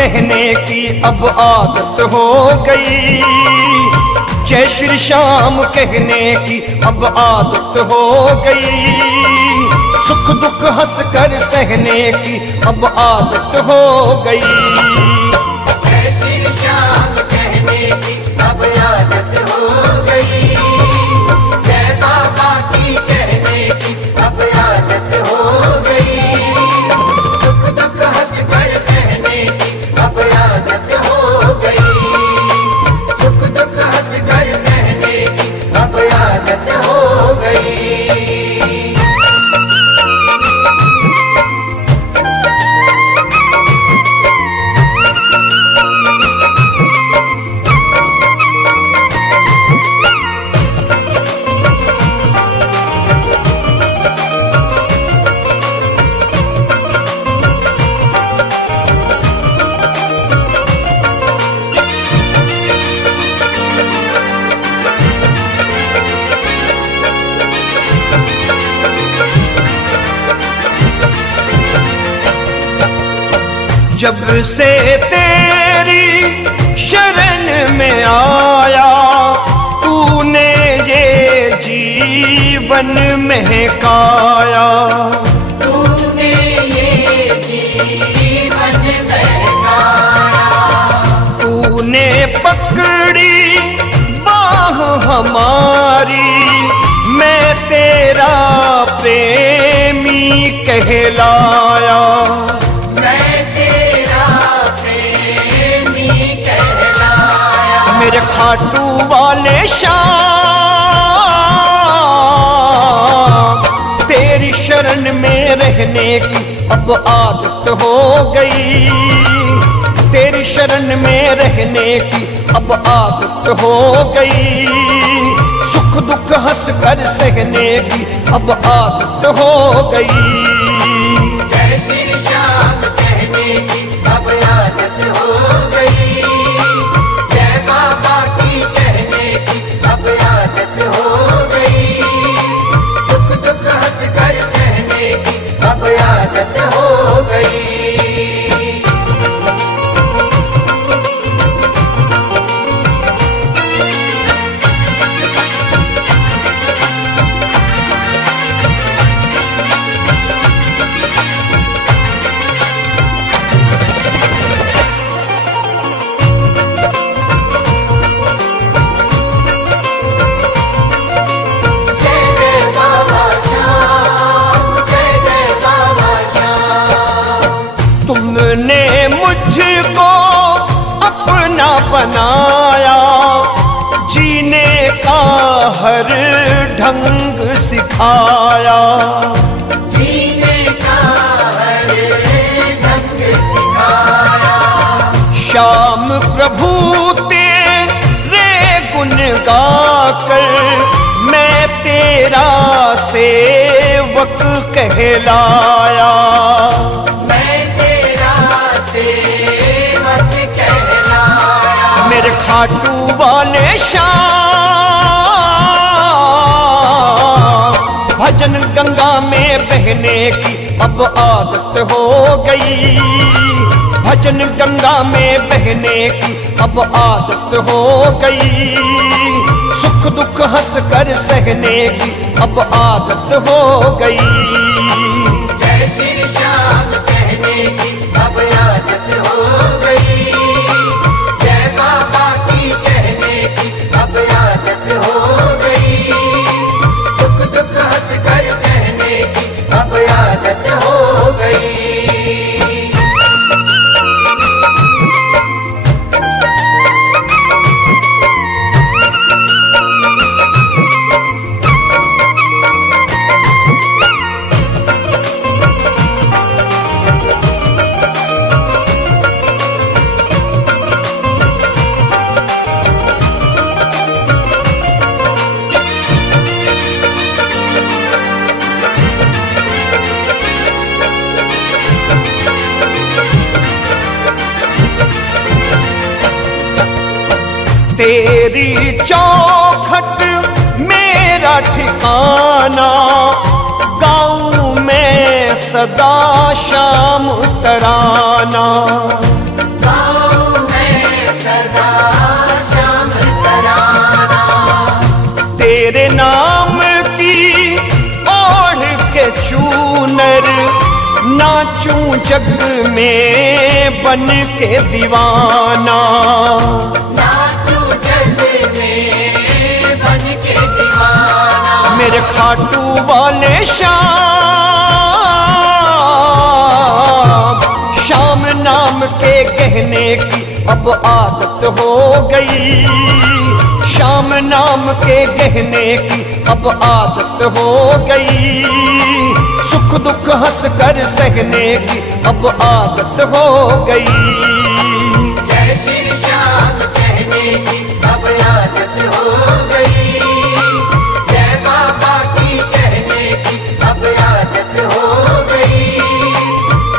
कहने की अब आदत हो गई, जय श्री श्याम कहने की अब आदत हो गई, सुख दुख हंस कर सहने की अब आदत हो गई। जय श्री श्याम कहने की अब आदत हो गई, जय बाबा की कहने की अब आदत हो गई, सुख दुख हंस कर सहने की अब आदत हो गई, सुख दुख हंस कर सहने की अब आदत हो गई। जब से तेरी शरण में आया, तूने ये जीवन महकाया, तूने ये जीवन महकाया, तूने पकड़ी बाह हमारी, मैं तेरा प्रेमी कहलाया। मेरे खाटू वाले श्याम, तेरी शरण में रहने की अब आदत हो गई, तेरी शरण में रहने की अब आदत हो गई, सुख दुख हंस कर सहने की अब आदत हो गई। जय श्री श्याम कहने की अब आदत हो गई, बाबा की कहने की अब आदत हो गई, सुख दुख हंस कर सहने की अब आदत हो गई। तुमने मुझको अपना बनाया, जीने का हर ढंग सिखाया, जीने का हर ढंग सिखाया, श्याम प्रभु तेरे गुण गाकर मैं तेरा सेवक कहलाया, मेरे खाटू वाले श्याम, भजन गंगा में बहने की अब आदत हो गई, भजन गंगा में बहने की अब आदत हो गई, सुख दुख हंस कर सहने की अब आदत हो गई। जय श्री श्याम कहने की अब आदत हो गई, जय बाबा की कहने की अब आदत हो गई, सुख दुख हंस कर सहने की अब आदत हो गई। तेरी चौखट मेरा ठिकाना, गाऊं मैं सदा शाम तराना, तेरे नाम की ओढ़ के चूनर नाचूं जग में बन के दीवाना। नाचूं जग में बन के दीवाना। मेरे खाटू वाले श्याम, श्याम नाम के कहने की अब आदत हो गई। श्याम नाम के कहने की अब आदत हो गई। सुख दुख हंस कर सहने की अब आदत हो गई। जय श्री श्याम कहने की अब आदत हो गई। जय बाबा की कहने की अब आदत हो गई।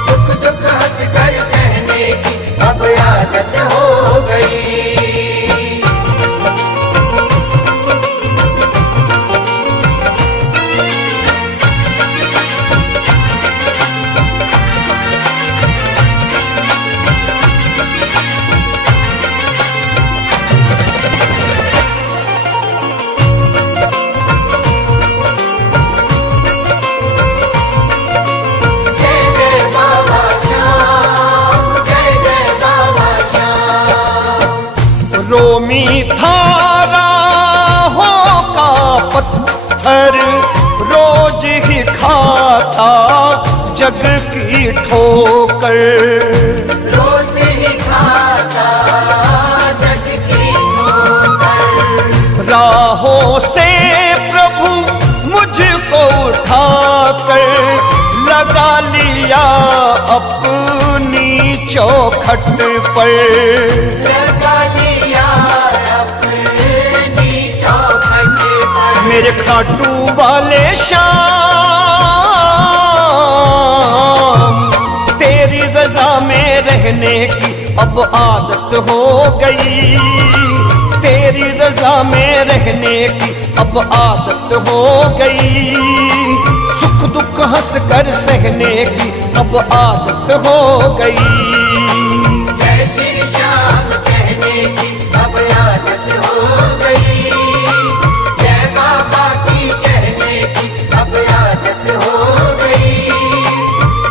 सुख दुख हंस कर सहने की अब आदत हो गई। रोमी थारा हो का पत्थर रोज ही खाता जग की ठोकर। रोज ही खाता जग की ठोकर। राहों से प्रभु मुझको उठाकर लगा लिया अपनी चौखट पर। लगा लिया अपनी चौखट पर। मेरे खाटू वाले श्याम, तेरी रजा में रहने की अब आदत हो गई। तेरी रजा में रहने की अब आदत हो गई। सुख दुख हंस कर सहने की अब आदत हो गई। जय श्री श्याम कहने की अब आदत हो गई। जय बाबा की कहने की अब आदत हो गई।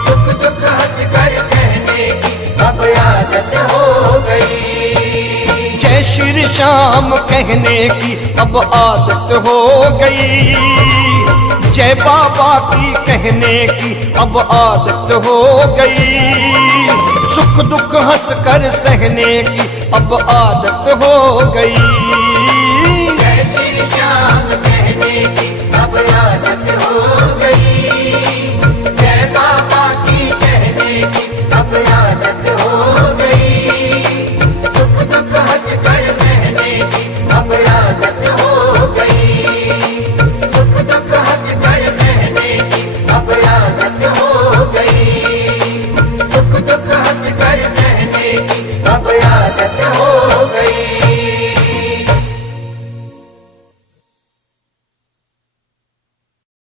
सुख दुख हंस कर सहने की अब आदत हो गई। जय श्री श्याम कहने की अब आदत हो गई। जय बाबा की कहने की अब आदत हो गई। सुख दुख हंस कर सहने की अब आदत हो गई।